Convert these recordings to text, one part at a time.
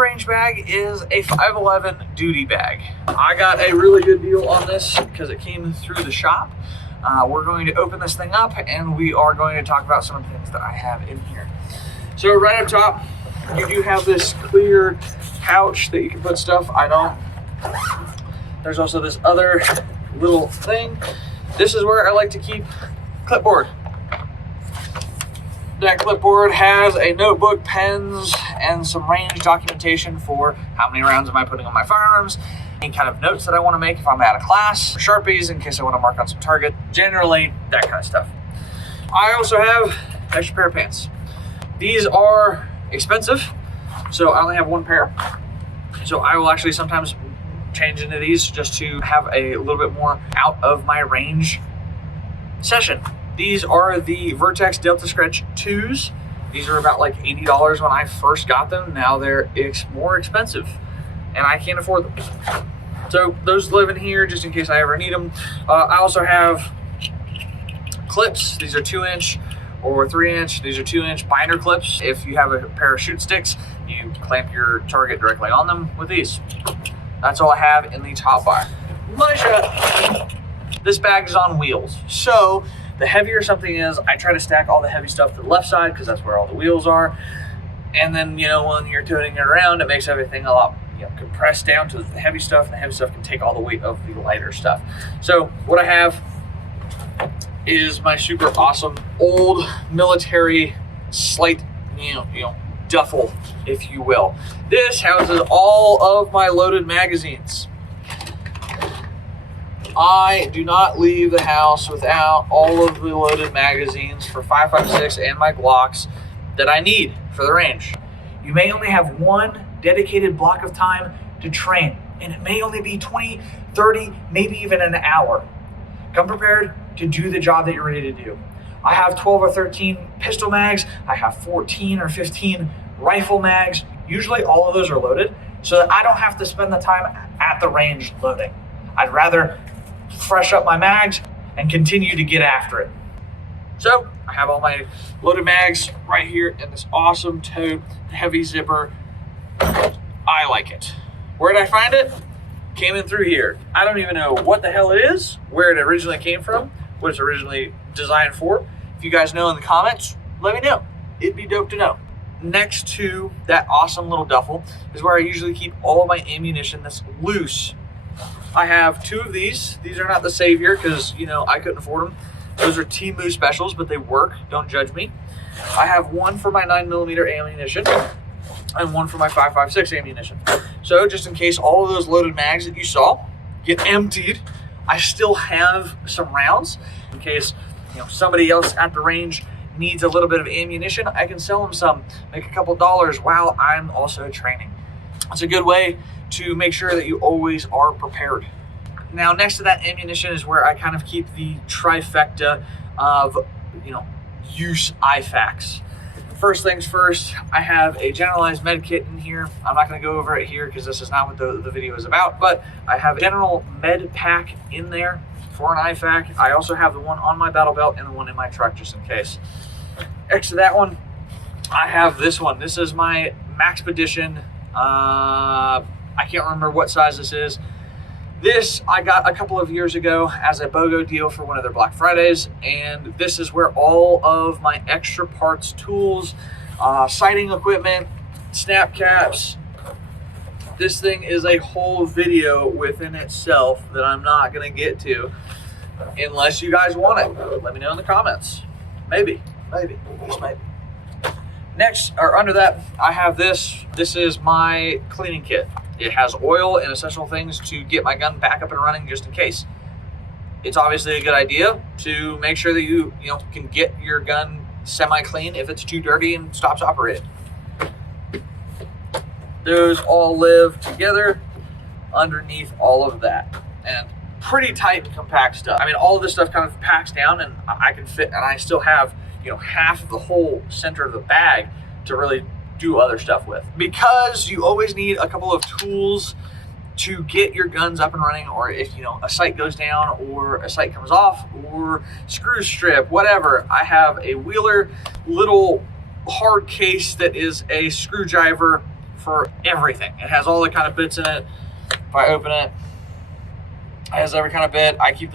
range bag is a 511 duty bag. I got a really good deal on this because it came through the shop. We're going to open this thing up and we are going to talk about some of the things that I have in here. So right up top, you do have this clear pouch that you can put stuff. I don't. There's also this other little thing. This is where I like to keep clipboard. That clipboard has a notebook, pens, and some range documentation for how many rounds am I putting on my firearms, any kind of notes that I want to make if I'm at a class, Sharpies in case I want to mark on some target, generally that kind of stuff. I also have an extra pair of pants. These are expensive, so I only have one pair. So I will actually sometimes change into these just to have a little bit more out of my range session. These are the Vertex Delta Stretch 2s. These are about like $80 when I first got them. Now they're more expensive and I can't afford them. So those live in here just in case I ever need them. I also have clips. These are 2-inch or 3-inch. These are 2-inch binder clips. If you have a pair of shoot sticks, you clamp your target directly on them with these. That's all I have in the top bar. This bag is on wheels. So the heavier something is, I try to stack all the heavy stuff to the left side because that's where all the wheels are. And then, you know, when you're toting it around, it makes everything a lot, you know, compressed down to the heavy stuff, and the heavy stuff can take all the weight of the lighter stuff. So what I have is my super awesome old military slight, you know, duffle, if you will. This houses all of my loaded magazines. I do not leave the house without all of the loaded magazines for 5.56 and my Glocks that I need for the range. You may only have one dedicated block of time to train, and it may only be 20, 30, maybe even an hour. Come prepared to do the job that you're ready to do. I have 12 or 13 pistol mags. I have 14 or 15 rifle mags. Usually all of those are loaded so that I don't have to spend the time at the range loading. I'd rather fresh up my mags and continue to get after it. So I have all my loaded mags right here in this awesome tote, heavy zipper. I like it. Where did I find it? Came in through here. I don't even know what the hell it is, where it originally came from, what it's originally designed for. If you guys know in the comments, let me know. It'd be dope to know. Next to that awesome little duffel is where I usually keep all of my ammunition that's loose. I have 2 of these. These are not the savior because, you know, I couldn't afford them. Those are Temu specials, but they work. Don't judge me. I have one for my 9mm ammunition and one for my 5.56 ammunition. So just in case all of those loaded mags that you saw get emptied, I still have some rounds in case, you know, somebody else at the range needs a little bit of ammunition. I can sell them some, make a couple dollars while I'm also training. It's a good way to make sure that you always are prepared. Now, next to that ammunition is where I kind of keep the trifecta of, you know, use IFAKs. First things first, I have a generalized med kit in here. I'm not going to go over it here because this is not what the video is about, but I have a general med pack in there for an IFAK. I also have the one on my battle belt and the one in my truck just in case. Next to that one, I have this one. This is my Maxpedition. I can't remember what size this is. This I got a couple of years ago as a BOGO deal for one of their Black Fridays, and this is where all of my extra parts, tools, sighting equipment, snap caps. This thing is a whole video within itself that I'm not going to get to unless you guys want it. Let me know in the comments. Maybe, just maybe. Next, or under that, I have this. This is my cleaning kit. It has oil and essential things to get my gun back up and running just in case. It's obviously a good idea to make sure that you can get your gun semi-clean if it's too dirty and stops operating. Those all live together underneath all of that. And pretty tight and compact stuff. I mean, all of this stuff kind of packs down and I can fit, and I still have, half of the whole center of the bag to really do other stuff with. Because you always need a couple of tools to get your guns up and running, or if a sight goes down or a sight comes off or screw strip, whatever. I have a Wheeler little hard case that is a screwdriver for everything. It has all the kind of bits in it. If I open it, it has every kind of bit. I keep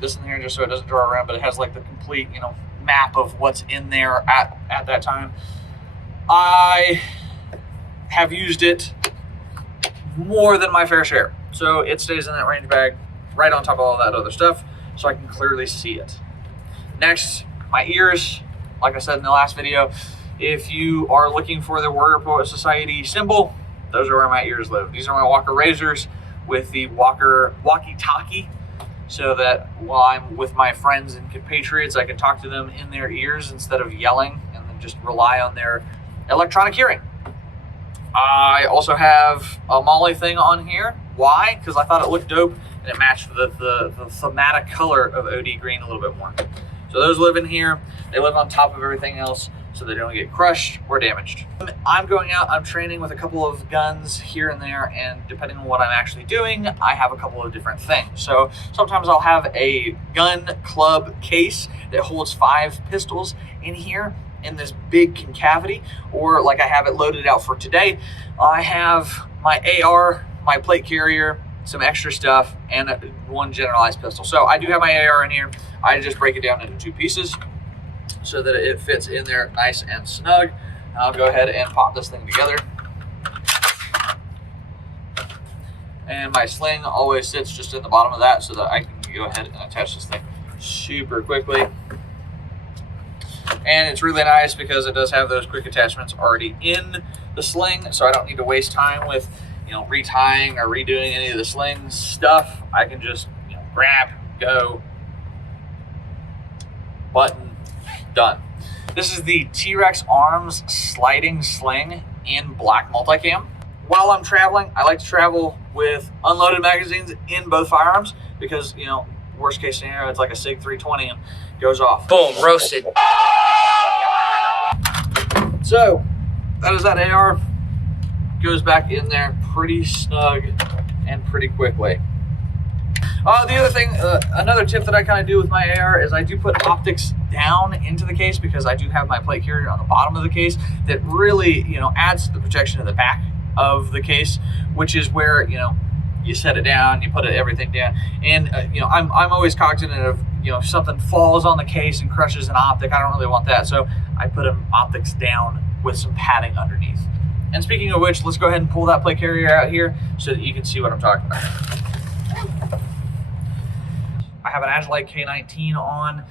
this in here just so it doesn't draw around, but it has like the complete, you know, map of what's in there at that time. I have used it more than my fair share. So it stays in that range bag right on top of all that other stuff so I can clearly see it. Next, my ears. Like I said in the last video, if you are looking for the Warrior Poet Society symbol, those are where my ears live. These are my Walker razors with the Walker walkie-talkie, so that while I'm with my friends and compatriots, I can talk to them in their ears instead of yelling and then just rely on their electronic hearing. I also have a Molly thing on here. Why? Because I thought it looked dope and it matched the thematic color of OD green a little bit more. So those live in here. They live on top of everything else so they don't get crushed or damaged. I'm going out, I'm training with a couple of guns here and there, and depending on what I'm actually doing, I have a couple of different things. So sometimes I'll have a gun club case that holds 5 pistols in here in this big concavity, or like I have it loaded out for today, I have my AR, my plate carrier, some extra stuff, and one generalized pistol. So I do have my AR in here. I just break it down into 2 pieces so that it fits in there nice and snug. I'll go ahead and pop this thing together. And my sling always sits just in the bottom of that so that I can go ahead and attach this thing super quickly. And it's really nice because it does have those quick attachments already in the sling, so I don't need to waste time with, you know, retying or redoing any of the sling stuff. I can just, you know, grab, go, button, done. This is the Trex Arms sliding sling in black multicam. While I'm traveling, I like to travel with unloaded magazines in both firearms because, you know, worst case scenario, it's like a SIG 320 and goes off. Boom, roasted. So that is that AR. Goes back in there pretty snug and pretty quickly. The other thing, another tip that I kind of do with my AR is I do put optics down into the case because I do have my plate carrier on the bottom of the case that really, you know, adds to the protection of the back of the case, which is where, you know, you set it down, you put everything down, and you know, I'm always cognizant of, you know, if something falls on the case and crushes an optic, I don't really want that, so I put them optics down with some padding underneath. And speaking of which, let's go ahead and pull that plate carrier out here so that you can see what I'm talking about. I have an Agilite K19 on,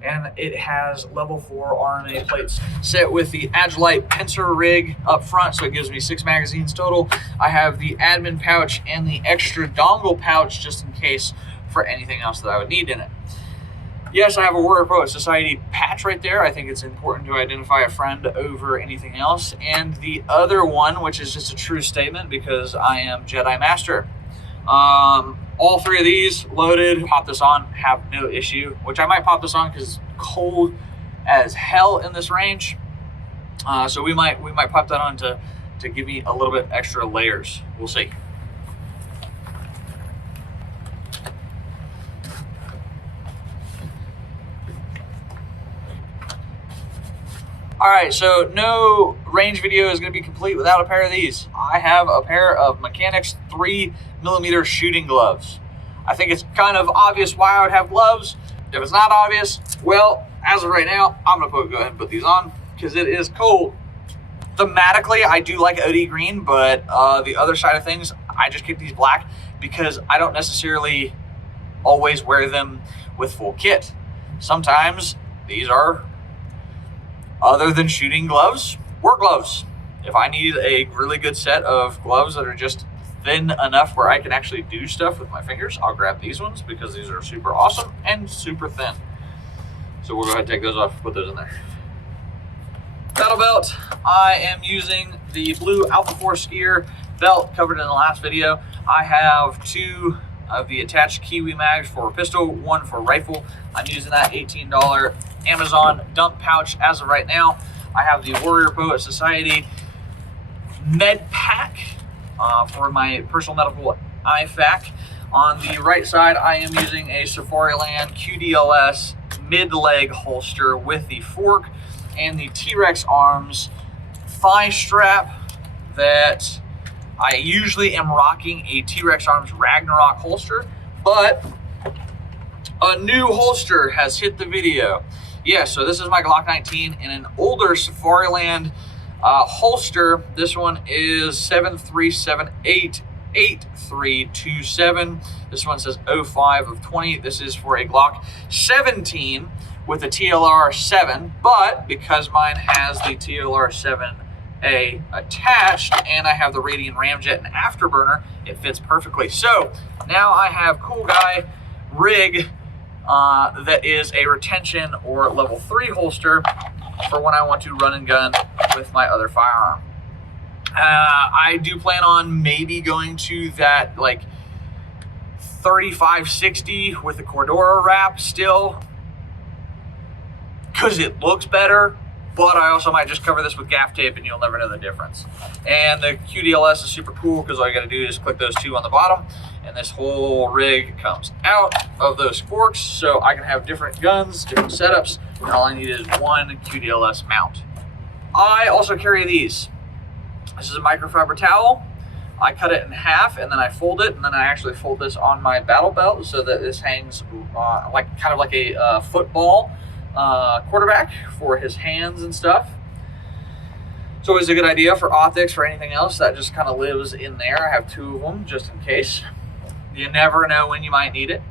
and it has level 4 RMA plates set with the Agilite pincer rig up front, so it gives me 6 magazines total. I have the admin pouch and the extra dongle pouch just in case for anything else that I would need in it. Yes, I have a Warrior Poet Society patch right there. I think it's important to identify a friend over anything else. And the other one, which is just a true statement because I am Jedi Master. All 3 of these loaded, pop this on, have no issue, which I might pop this on because it's cold as hell in this range. So we might pop that on to give me a little bit extra layers. We'll see. All right, so no range video is gonna be complete without a pair of these. I have a pair of Mechanics 3mm shooting gloves. I think it's kind of obvious why I would have gloves. If it's not obvious, well, as of right now, I'm gonna go ahead and put these on because it is cold. Thematically, I do like OD green, but the other side of things, I just keep these black because I don't necessarily always wear them with full kit. Sometimes these are, other than shooting gloves, work gloves. If I need a really good set of gloves that are just thin enough where I can actually do stuff with my fingers, I'll grab these ones because these are super awesome and super thin. So we'll go ahead and take those off, put those in there. Battle belt, I am using the blue Alpha Force skier belt covered in the last video. I have 2 of the attached Kiwi mags for pistol, 1 for rifle. I'm using that $18 Amazon dump pouch as of right now. I have the Warrior Poet Society med pack for my personal medical Ifak. On the right side, I am using a Safariland QDLS mid-leg holster with the fork and the Trex Arms thigh strap that I usually am rocking a Trex Arms Ragnarok holster, but a new holster has hit the video. Yeah, so this is my Glock 19 in an older Safariland holster. This one is 73788327. This one says 05 of 20. This is for a Glock 17 with a TLR 7, but because mine has the TLR 7A attached and I have the Braydn ramjet and afterburner, it fits perfectly. So now I have cool guy rig that is a retention or level 3 holster for when I want to run and gun with my other firearm. I do plan on maybe going to that like 3560 with the Cordura wrap still, because it looks better, but I also might just cover this with gaff tape and you'll never know the difference. And the QDLS is super cool because all you gotta do is click those two on the bottom and this whole rig comes out of those forks, so I can have different guns, different setups, and all I need is one QDLS mount. I also carry these. This is a microfiber towel. I cut it in half and then I fold it, and then I actually fold this on my battle belt so that this hangs like kind of like a football quarterback for his hands and stuff. It's always a good idea for optics, for anything else that just kind of lives in there. I have 2 of them just in case. You never know when you might need it.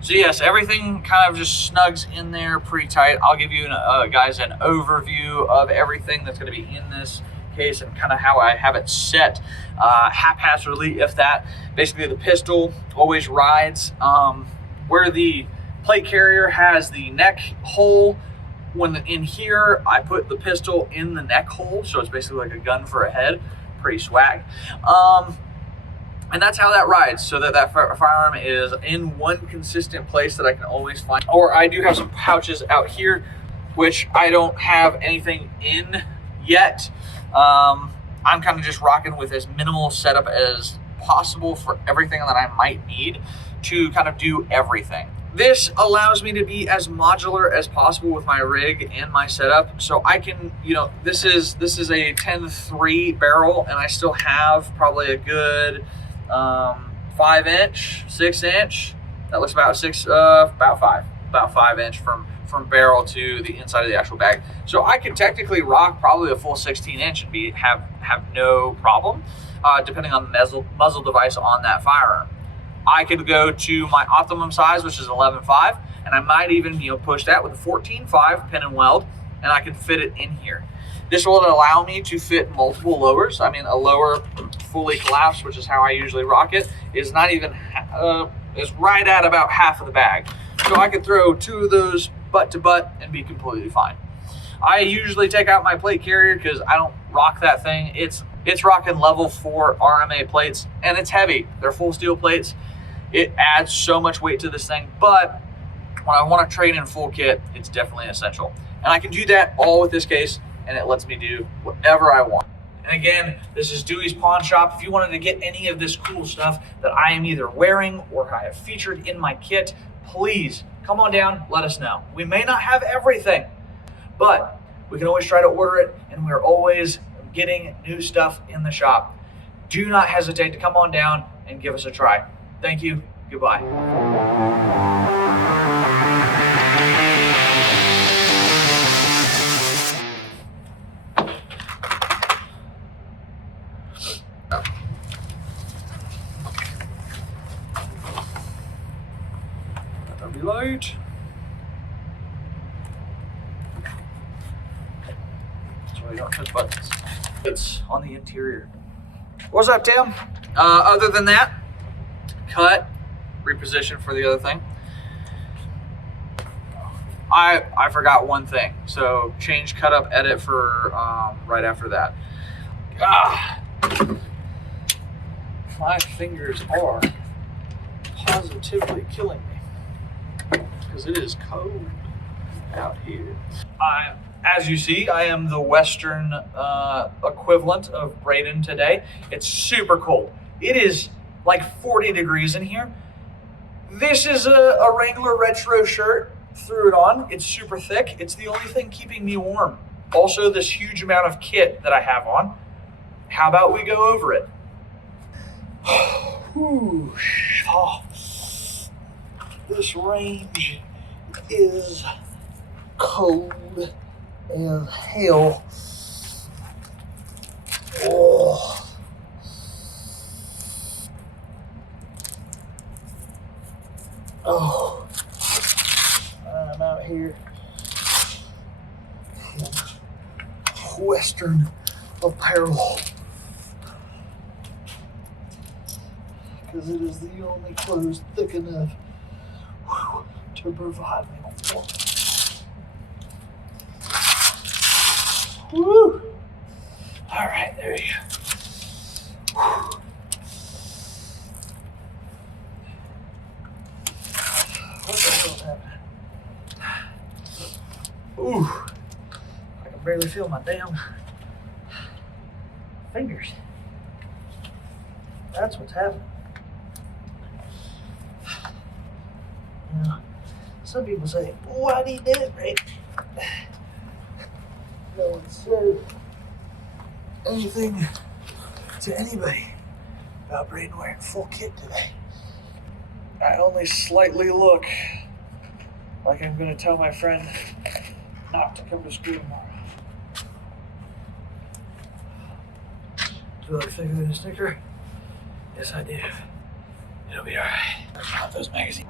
So yes, everything kind of just snugs in there pretty tight. I'll give you guys an overview of everything that's going to be in this case and kind of how I have it set haphazardly, if that. Basically the pistol always rides where the plate carrier has the neck hole. When in here, I put the pistol in the neck hole, so it's basically like a gun for a head. Pretty swag. And that's how that rides, so that firearm is in one consistent place that I can always find. Or I do have some pouches out here, which I don't have anything in yet. I'm kind of just rocking with as minimal setup as possible for everything that I might need to kind of do everything. This allows me to be as modular as possible with my rig and my setup, so I can, you know, this is a 10-3 barrel, and I still have probably a good 5-inch, 6-inch. That looks about 5 inch from barrel to the inside of the actual bag. So I could technically rock probably a full 16-inch and have no problem, depending on the muzzle device on that firearm. I could go to my optimum size, which is 11.5, and I might even, you know, push that with a 14.5 pin and weld, and I can fit it in here. This will allow me to fit multiple lowers. I mean, a lower fully collapsed, which is how I usually rock it, is not even, is right at about half of the bag. So I could throw 2 of those butt to butt and be completely fine. I usually take out my plate carrier because I don't rock that thing. It's rocking level 4 RMA plates, and it's heavy. They're full steel plates. It adds so much weight to this thing, but when I want to trade in full kit, it's definitely essential. And I can do that all with this case, and it lets me do whatever I want. And again, this is Dewey's Pawn Shop. If you wanted to get any of this cool stuff that I am either wearing or I have featured in my kit, please come on down, let us know. We may not have everything, but we can always try to order it, and we're always getting new stuff in the shop. Do not hesitate to come on down and give us a try. Thank you. Goodbye. Agilite. That's why you don't touch buttons. It's on the interior. What's up, Tim? Other than that, cut, reposition for the other thing. I forgot one thing, so change, cut up, edit for right after that. My fingers are positively killing me because it is cold out here. As you see, I am the Western equivalent of Braydn today. It's super cold. It is like 40 degrees in here. This is a Wrangler retro shirt. Threw it on. It's super thick. It's the only thing keeping me warm. Also, this huge amount of kit that I have on. How about we go over it? Whew. Oh, this range is cold as hell. Oh. Oh. I'm out here in Western apparel because it is the only clothes thick enough to provide me warmth. Woo! All right, there you go. What the hell's happening? Ooh, I can barely feel my damn fingers. That's what's happening. You know, some people say, why do you do it, Braydn? No one said anything to anybody about Braydn wearing full kit today. I only slightly look like I'm going to tell my friend not to come to school tomorrow. Do I look thicker than a Snicker? Yes, I do. It'll be alright. Not those magazines.